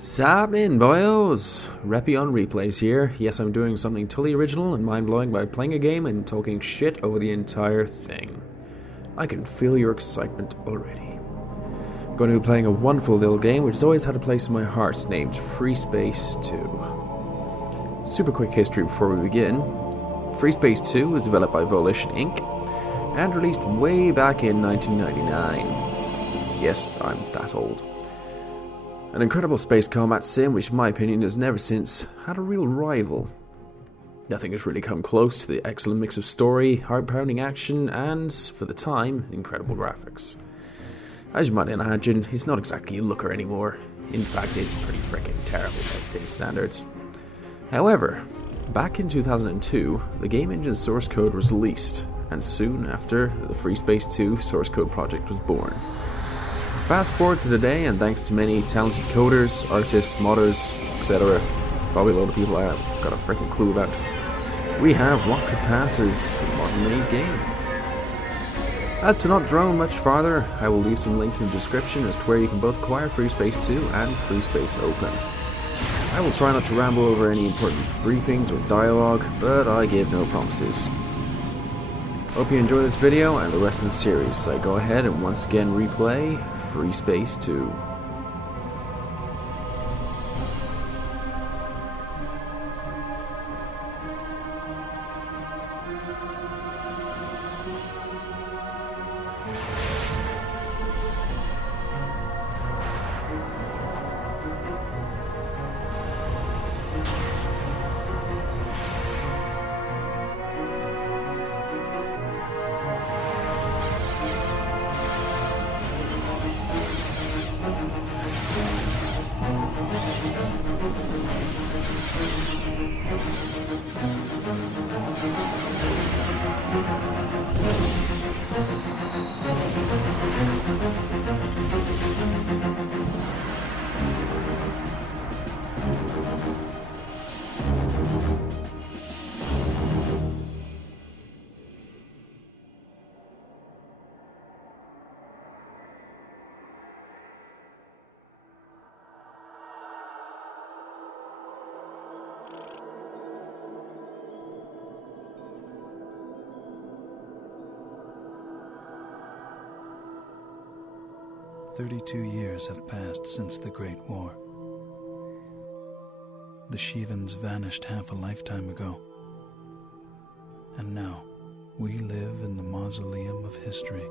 Sapnin, boyos! Reppy on replays here. Yes, I'm doing something totally original and mind-blowing by playing a game and talking shit over the entire thing. I can feel your excitement already. I'm going to be playing a wonderful little game which has always had a place in my heart, named Freespace 2. Super quick history before we begin. Freespace 2 was developed by Volition Inc. and released way back in 1999. Yes, I'm that old. An incredible space combat sim which in my opinion has never since had a real rival. Nothing has really come close to the excellent mix of story, heart-pounding action, and, for the time, incredible graphics. As you might imagine, it's not exactly a looker anymore. In fact, it's pretty freaking terrible by today's standards. However, back in 2002, the game engine's source code was released, and soon after, the Freespace 2 source code project was born. Fast forward to today, and thanks to many talented coders, artists, modders, etc., probably a lot of people I haven't got a freaking clue about, we have what could pass as a modern-made game. As to not drone much farther, I will leave some links in the description as to where you can both acquire Freespace 2 and Freespace Open. I will try not to ramble over any important briefings or dialogue, but I give no promises. Hope you enjoy this video and the rest of the series, so I go ahead and once again replay Freespace 2. "32 years have passed since the Great War. The Shivans vanished half a lifetime ago. And now, we live in the mausoleum of history.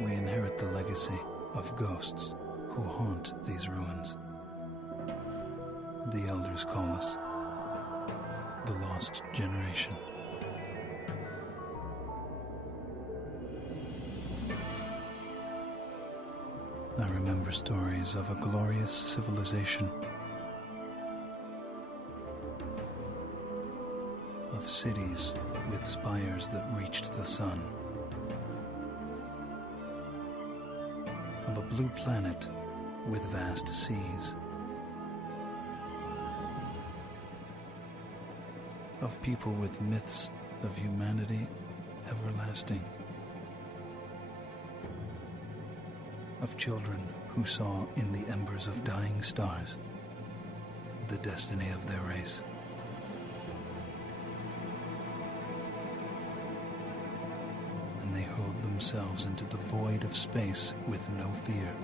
We inherit the legacy of ghosts who haunt these ruins. The elders call us the Lost Generation. I remember stories of a glorious civilization, of cities with spires that reached the sun, of a blue planet with vast seas, of people with myths of humanity everlasting, of children who saw in the embers of dying stars the destiny of their race. And they hurled themselves into the void of space with no fear.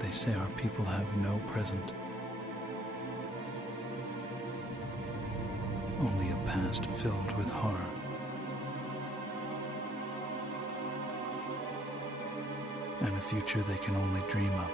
They say our people have no present, only a past filled with horror. And a future they can only dream of.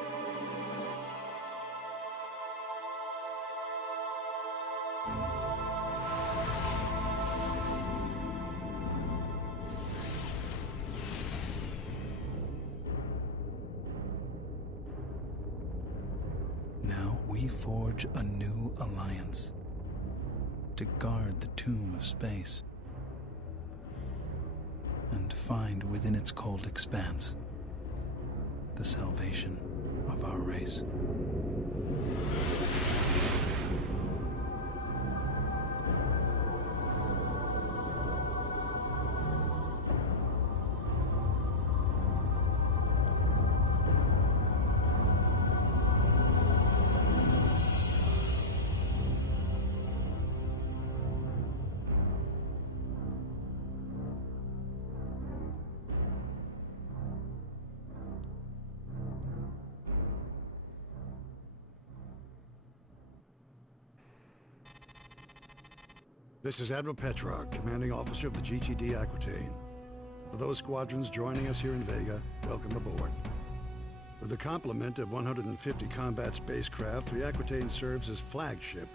Now we forge a new alliance to guard the tomb of space and find within its cold expanse the salvation of our race. This is Admiral Petrarch, commanding officer of the GTD Aquitaine. For those squadrons joining us here in Vega, welcome aboard. With a complement of 150 combat spacecraft, the Aquitaine serves as flagship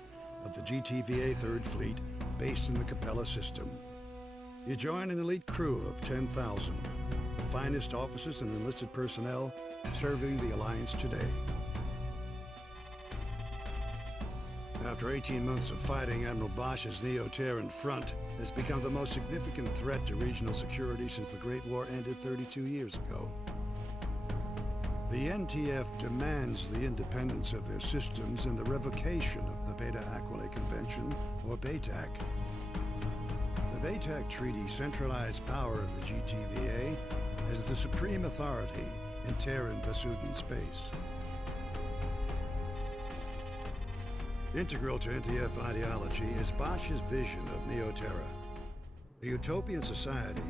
of the GTVA 3rd Fleet, based in the Capella system. You join an elite crew of 10,000, the finest officers and enlisted personnel serving the Alliance today. After 18 months of fighting, Admiral Bosch's Neo-Terran front has become the most significant threat to regional security since the Great War ended 32 years ago. The NTF demands the independence of their systems and the revocation of the Beta Aquila Convention, or BATAC. The BATAC Treaty centralized power of the GTVA as the supreme authority in Terran Vasudin space. Integral to NTF ideology is Bosch's vision of Neo-Terra. A utopian society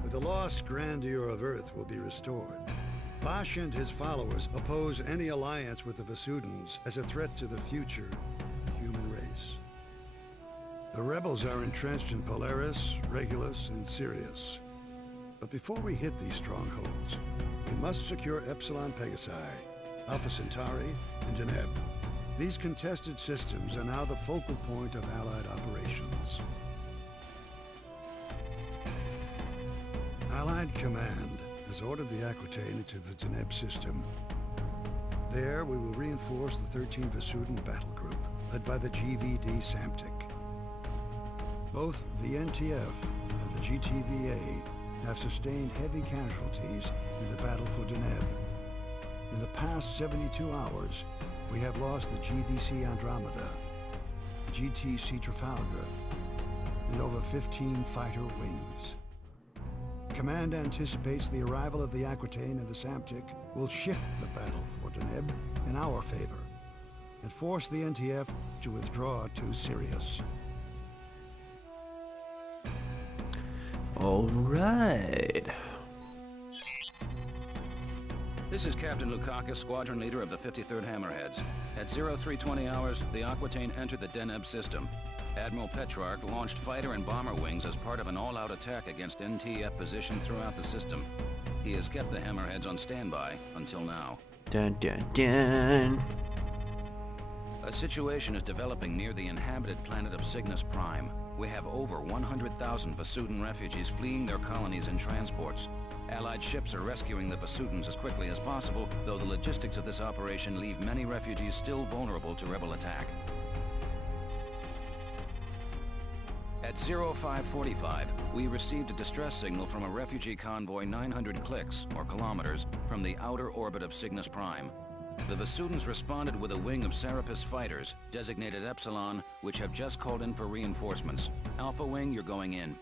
where the lost grandeur of Earth will be restored. Bosch and his followers oppose any alliance with the Vasudins as a threat to the future of the human race. The rebels are entrenched in Polaris, Regulus, and Sirius. But before we hit these strongholds, we must secure Epsilon Pegasi, Alpha Centauri, and Deneb. These contested systems are now the focal point of Allied operations. Allied Command has ordered the Aquitaine into the Deneb system. There, we will reinforce the 13 Vasudin battle group, led by the GVD Samtic. Both the NTF and the GTVA have sustained heavy casualties in the battle for Deneb. In the past 72 hours, we have lost the GVC Andromeda, GTC Trafalgar, and over 15 fighter wings. Command anticipates the arrival of the Aquitaine and the Samtic will shift the battle for Deneb in our favor and force the NTF to withdraw to Sirius. All right. This is Captain Lukakis, squadron leader of the 53rd Hammerheads. At 0320 hours, the Aquitaine entered the Deneb system. Admiral Petrarch launched fighter and bomber wings as part of an all-out attack against NTF positions throughout the system. He has kept the Hammerheads on standby until now. Dun dun dun. A situation is developing near the inhabited planet of Cygnus Prime. We have over 100,000 Vasudin refugees fleeing their colonies in transports. Allied ships are rescuing the Vasudins as quickly as possible, though the logistics of this operation leave many refugees still vulnerable to rebel attack. At 0545, we received a distress signal from a refugee convoy 900 clicks, or kilometers, from the outer orbit of Cygnus Prime. The Vasudins responded with a wing of Serapis fighters, designated Epsilon, which have just called in for reinforcements. Alpha Wing, you're going in.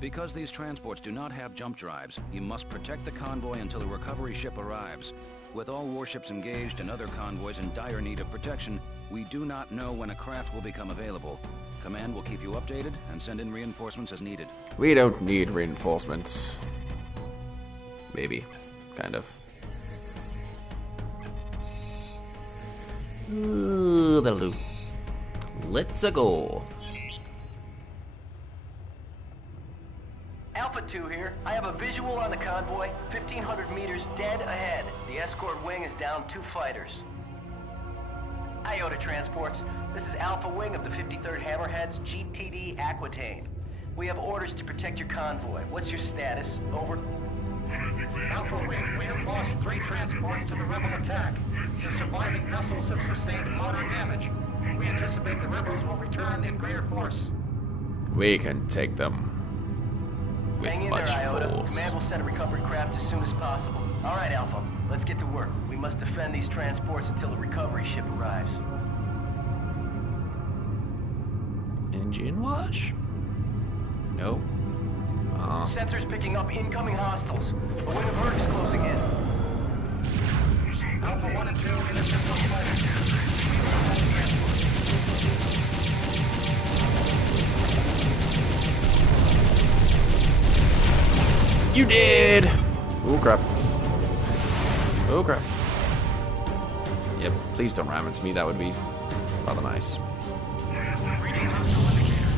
Because these transports do not have jump drives, you must protect the convoy until a recovery ship arrives. With all warships engaged and other convoys in dire need of protection, we do not know when a craft will become available. Command will keep you updated and send in reinforcements as needed. We don't need reinforcements. Maybe. Kind of. That'll do. Let's go. Alpha 2 here. I have a visual on the convoy, 1,500 meters dead ahead. The escort wing is down 2 fighters. Iota Transports. This is Alpha Wing of the 53rd Hammerheads, GTD Aquitaine. We have orders to protect your convoy. What's your status? Over. Alpha Wing, we have lost 3 transports to the rebel attack. The surviving vessels have sustained moderate damage. We anticipate the rebels will return in greater force. We can take them. With Hang in much there, Iota. force. Command will send a recovery craft as soon as possible. All right, Alpha. Let's get to work. We must defend these transports until a recovery ship arrives. Engine watch? No. Sensors picking up incoming hostiles. A wing of Mercs closing in. Alpha 1 and 2 intercept those fighters. You did! Oh crap. Oh crap. Yep, please don't ram into me, that would be rather nice. Reading hostile indicators.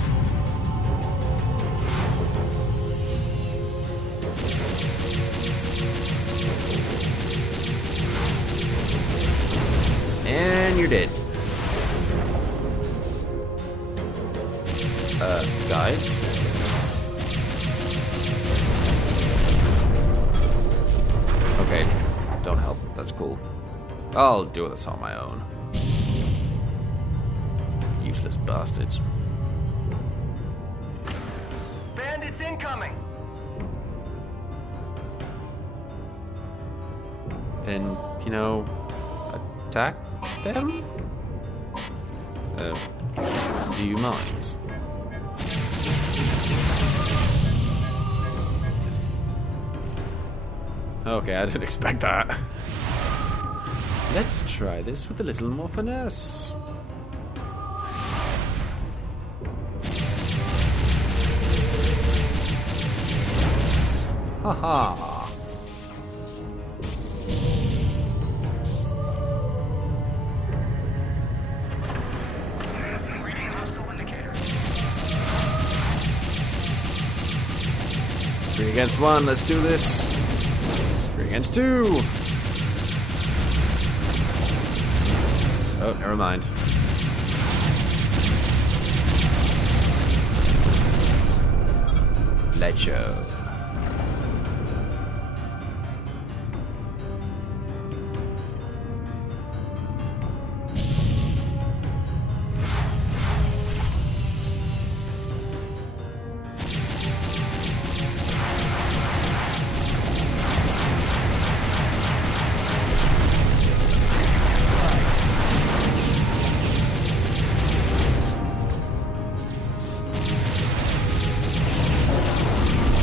And you're dead. Guys? Okay, don't help. That's cool. I'll do this on my own. Useless bastards. Bandits incoming! Then, you know, attack them? Do you mind? Okay, I didn't expect that. Let's try this with a little more finesse. Haha. Reading hostile indicators. 3 against 1, let's do this. 3 against 2. Oh, never mind. Let's go.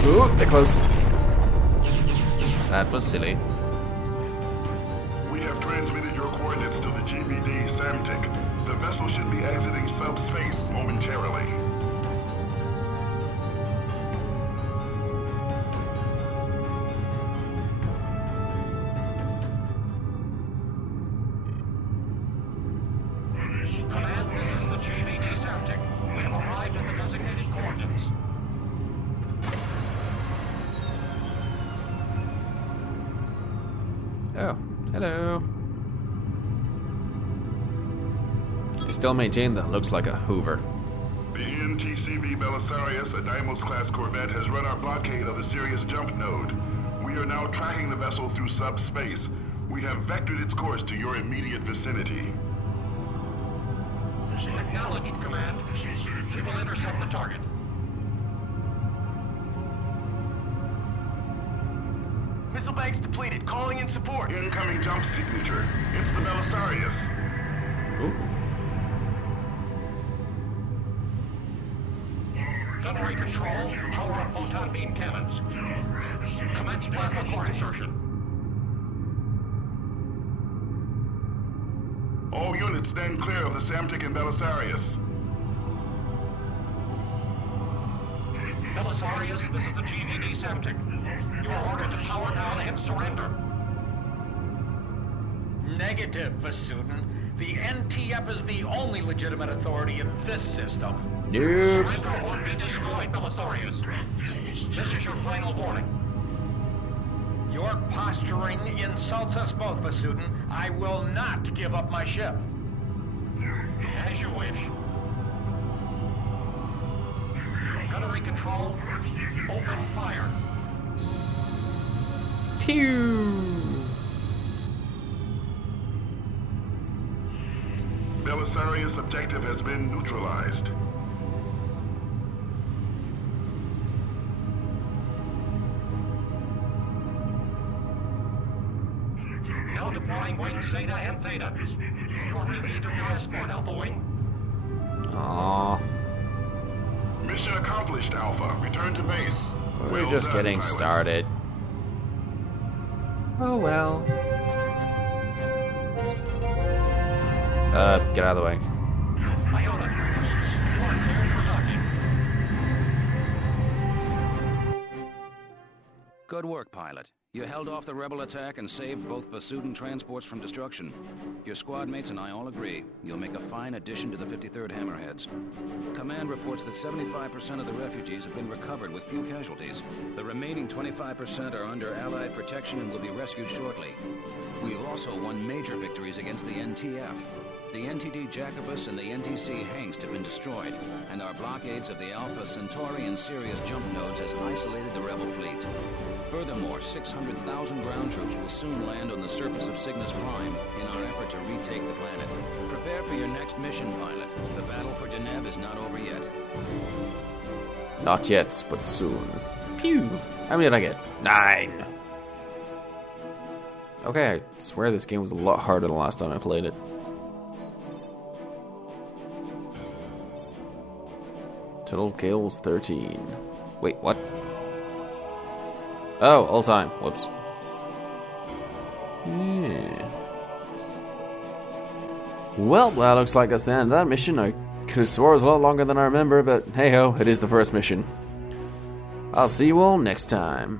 Ooh, they're close. That was silly. We have transmitted your coordinates to the GVD Samtic. The vessel should be exiting subspace momentarily. Command, this is the GVD Samtic. We have arrived at the designated coordinates. Oh, hello. You still maintain that looks like a Hoover. The NTCV Belisarius, a Deimos-class corvette, has run our blockade of the Sirius jump node. We are now tracking the vessel through subspace. We have vectored its course to your immediate vicinity. Acknowledged, Command. She will intercept the target. Missile banks depleted. Calling in support. Incoming jump signature. It's the Belisarius. Ooh. Gunnery control. Power up photon beam cannons. Commence plasma core insertion. All units stand clear of the Samtic and Belisarius. Belisarius, this is the GVD Samtic. You are ordered to power down and surrender. Negative, Vasudin. The NTF is the only legitimate authority in this system. Nope. Surrender or be destroyed, Belisarius. This is your final warning. Your posturing insults us both, Vasudin. I will not give up my ship. As you wish. Gunnery control. Open fire. Pew. Belisarius objective has been neutralized. Now deploying wings Zeta and Theta. You are relieved of your escort, Alpha Wing. Aww. Mission accomplished, Alpha. Return to base. We're Well just done, getting pilots. started. Oh well. Get out of the way. Iota, you are cleared for docking. Good work, pilot. You held off the rebel attack and saved both Basudin transports from destruction. Your squad mates and I all agree you'll make a fine addition to the 53rd Hammerheads. Command reports that 75% of the refugees have been recovered with few casualties. The remaining 25% are under Allied protection and will be rescued shortly. We've also won major victories against the NTF. The NTD Jacobus and the NTC Hengst have been destroyed, and our blockades of the Alpha Centauri and Sirius jump nodes has isolated the rebel fleet. Furthermore, 600,000 ground troops will soon land on the surface of Cygnus Prime in our effort to retake the planet. Prepare for your next mission, pilot. The battle for Deneb is not over yet. Not yet, but soon. Pew! How many did I get? 9! Okay, I swear this game was a lot harder than the last time I played it. Total kills 13. Wait, what? Oh, all time. Whoops. Yeah. Well, that looks like that's the end of that mission. I could have swore it was a lot longer than I remember, but hey ho, it is the first mission. I'll see you all next time.